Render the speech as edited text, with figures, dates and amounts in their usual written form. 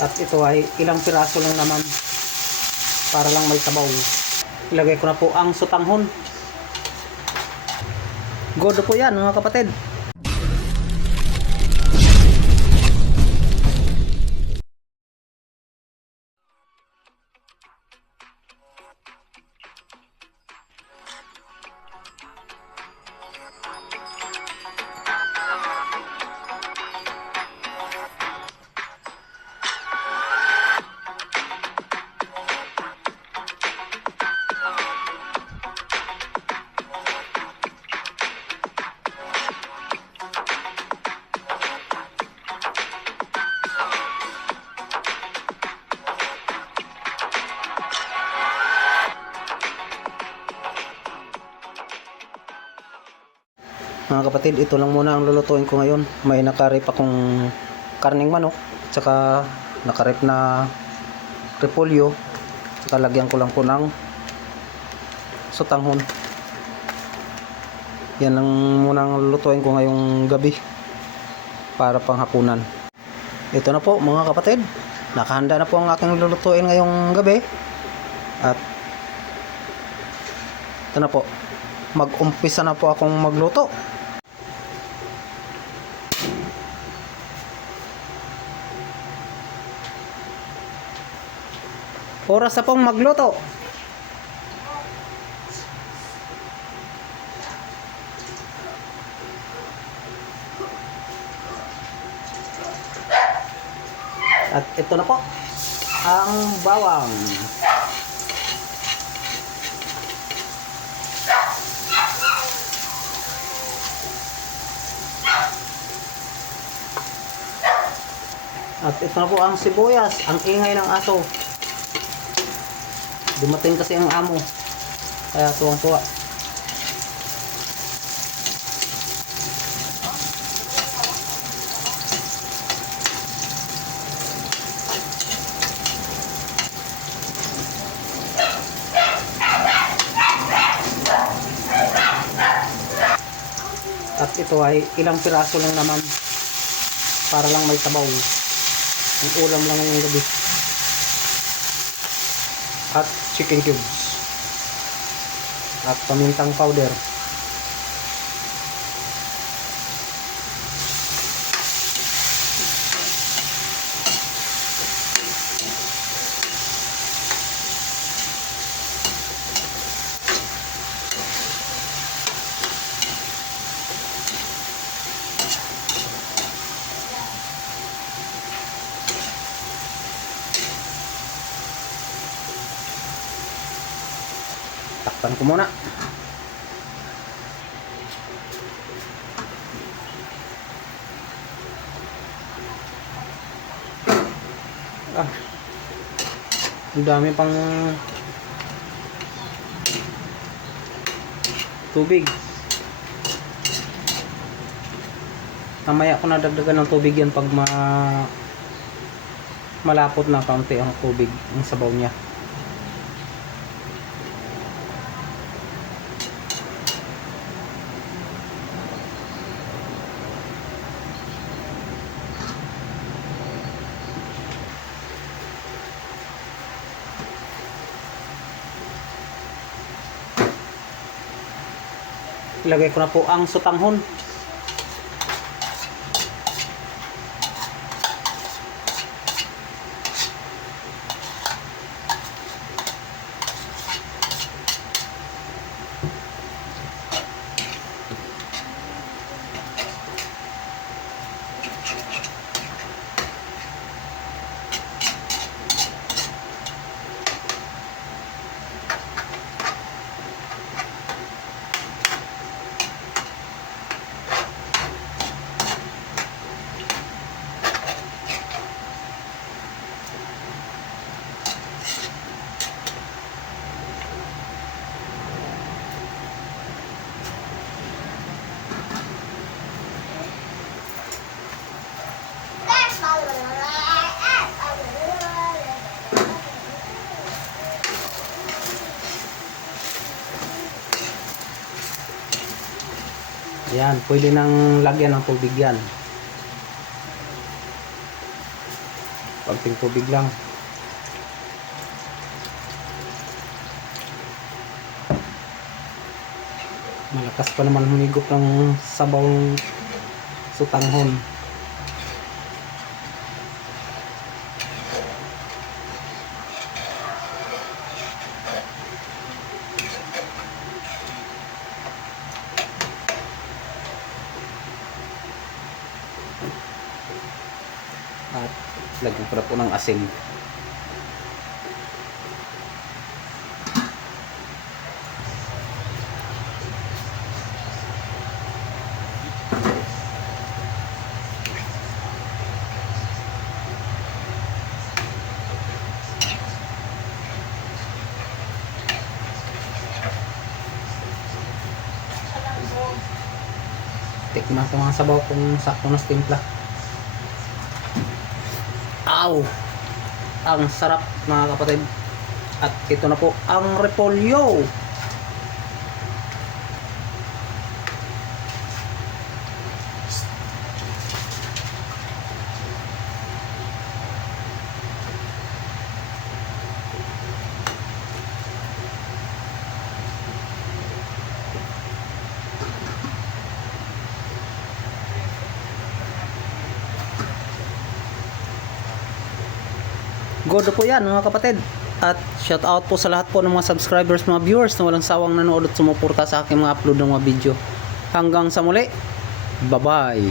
At ito ay ilang piraso lang naman para lang may sabaw. Ilagay ko na po ang sutanghon. Godo po yan mga kapatid. Mga kapatid, ito lang muna ang lulutuin ko ngayon. May nakarip akong karning manok, tsaka nakarip na repolyo, tsaka lagyan ko lang po ng sutanghon. Yan lang muna ang lulutuin ko ngayong gabi para panghapunan. Ito na po mga kapatid, nakahanda na po ang aking lulutuin ngayong gabi. At ito na po, mag-umpisa na po akong magluto. Oras na pong magluto. At ito na po ang bawang. At ito na po ang sibuyas. Ang ingay ng aso. Dumating kasi ang amo, kaya tuwang-tuwa. At ito ay ilang piraso lang naman para lang may sabaw. Ang ulam lang ngayong gabi. At chicken cubes at pamintang powder. Takpan ko muna. Ang dami pang tubig. Mamaya ko nadagdagan ng tubig yan pag malapot na kaunti ang tubig, ang sabaw niya. Ilagay ko na po ang sutanghon. Yan, pwede nang lagyan ng tubig yan. Konting tubig lang. Malakas pa naman humigop ng sabaw ng sutanghon. At lagyan ko na po ng asin. Tikman ko mga sabaw kung sakto na timpla. Aw! Ang sarap mga kapatid. At ito na po ang repolyo. Godo po yan mga kapatid. At shout out po sa lahat po ng mga subscribers, mga viewers na walang sawang nanood at sumuporta sa aking mga upload ng mga video. Hanggang sa muli. Bye bye.